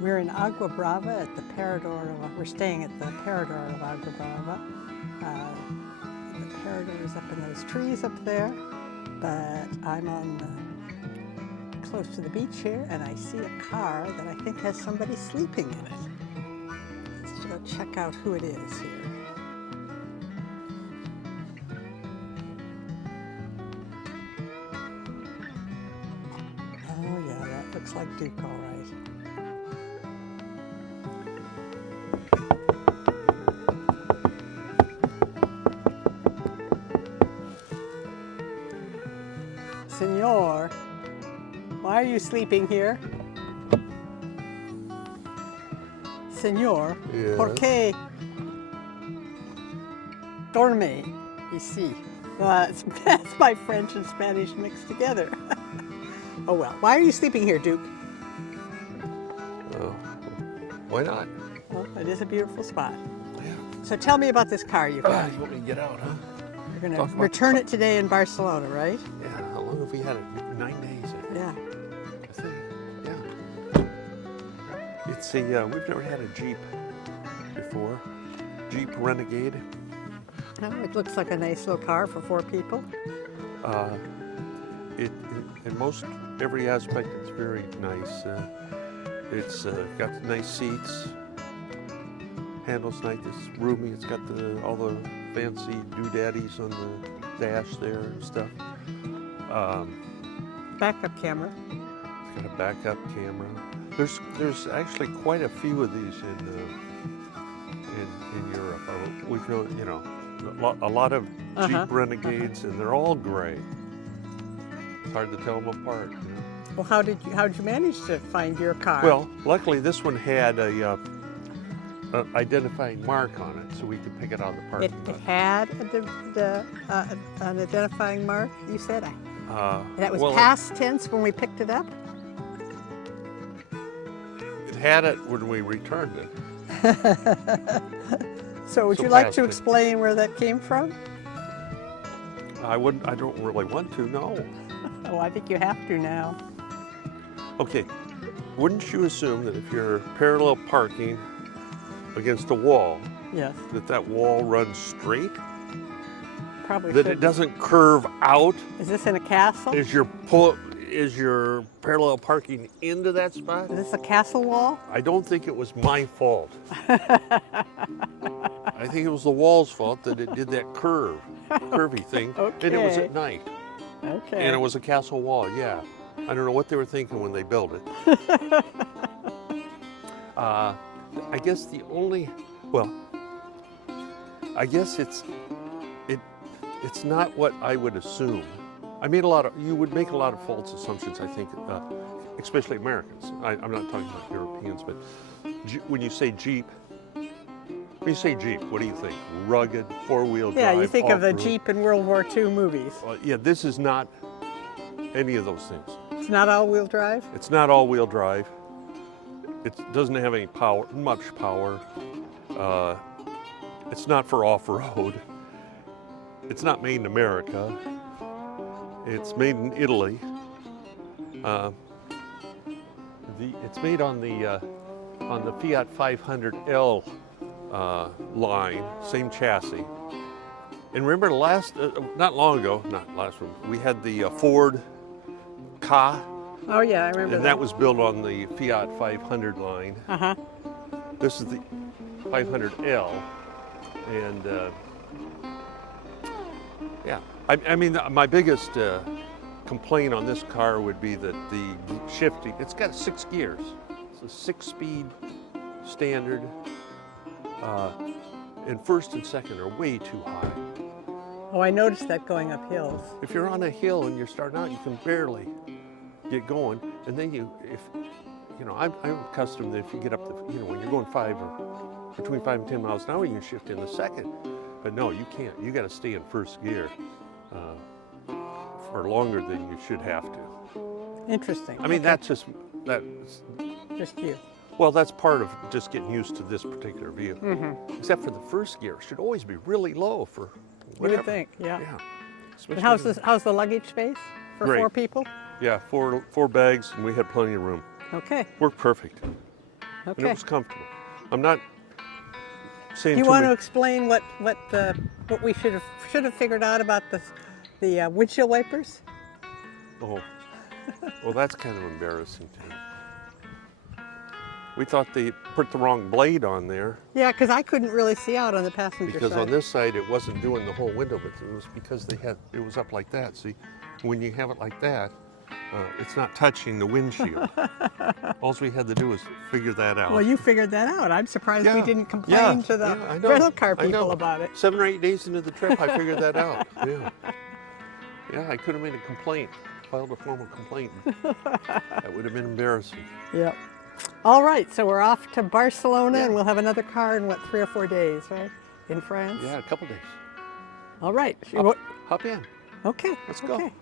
We're in Agua Brava at the Parador. We're staying at the Parador of Agua Brava. The Parador is up in those trees up there, but I'm close to the beach here, and I see a car that I think has somebody sleeping in it. Let's go check out who it is here. Oh yeah, that looks like Duke, all right. Senor, why are you sleeping here? Senor, yes. ¿Por qué dorme ici? That's my French and Spanish mixed together. Oh well, why are you sleeping here, Duke? Why not? Well, it is a beautiful spot. Yeah. So tell me about this car you've got. You want me to get out, huh? You're going to return it today in Barcelona, right? Yeah, how long have we had it? 9 days, I think. Yeah. I think, yeah. It's a, we've never had a Jeep before. Jeep Renegade. Oh, it looks like a nice little car for 4 people. In most every aspect, it's very nice. It's got nice seats. Handles nice. It's roomy. It's got all the fancy doodaddies on the dash there and stuff. Backup camera. It's got a backup camera. There's actually quite a few of these in Europe. We've known, you know, a lot of Jeep Renegades, and they're all gray. It's hard to tell them apart. You know? Well, how did you manage to find your car? Well, luckily this one had a identifying mark on it, so we could pick it out of the parking lot. It had an identifying mark, you said? That was past tense when we picked it up? It had it when we returned it. So would you like to explain where that came from? I don't really want to, no. Oh, I think you have to now. Okay, wouldn't you assume that if you're parallel parking against a wall, yes, that wall runs straight? Probably that it doesn't curve out? Is this in a castle? Is your parallel parking into that spot? Is this a castle wall? I don't think it was my fault. I think it was the wall's fault that it did that curvy thing. Okay. And it was at night. Okay. And it was a castle wall, yeah. I don't know what they were thinking when they built it. I guess I guess it's not what I would assume. You would make a lot of false assumptions, I think, especially Americans. I'm not talking about Europeans, but when you say Jeep, what do you think? Rugged, 4-wheel drive? Yeah, you think of the off-road. Jeep in World War II movies. Yeah, this is not any of those things. It's not all-wheel drive? It's not all-wheel drive. It doesn't have any much power. It's not for off-road. It's not made in America. It's made in Italy. It's made on the Fiat 500L line, same chassis. And remember, not long ago, we had the Ford Ka. Oh yeah, I remember. And that was built on the Fiat 500 line. This is the 500L, and yeah. I mean, my biggest complaint on this car would be that the shifting. It's got 6 gears. It's a 6-speed standard, and first and second are way too high. Oh, I noticed that going up hills. If you're on a hill and you're starting out, you can barely get going, and then I'm accustomed that if you get up when you're going between 5 and 10 miles an hour, you can shift in the second. But no, you can't. You got to stay in first gear for longer than you should have to. Interesting. I mean, that's just you. Well, that's part of just getting used to this particular vehicle. Except for the first gear, it should always be really low for whatever. You would think, yeah. Yeah. And how's the luggage space for Great. 4 people? Yeah, four bags, and we had plenty of room. Okay. Worked perfect. And Okay. it was comfortable. I'm not saying Do you too want to many- explain what we should have figured out about the windshield wipers? Oh, well, that's kind of embarrassing too. We thought they put the wrong blade on there Yeah, because I couldn't really see out on the passenger because side. on this side it wasn't doing the whole window, but it was because it was up like that. See, when you have it like that, it's not touching the windshield. All we had to do was figure that out. Well, you figured that out. I'm surprised we Yeah, didn't complain yeah, to the yeah, I know, rental car I know. people about it. 7 or 8 days into the trip, I figured that out. Yeah. Yeah, I could have made a complaint, filed a formal complaint. That would have been embarrassing. Yep. All right, so we're off to Barcelona, Yeah. and we'll have another car in, 3 or 4 days, right? In France? Yeah, a couple days. All right. Hop in. Okay. Let's go. Okay.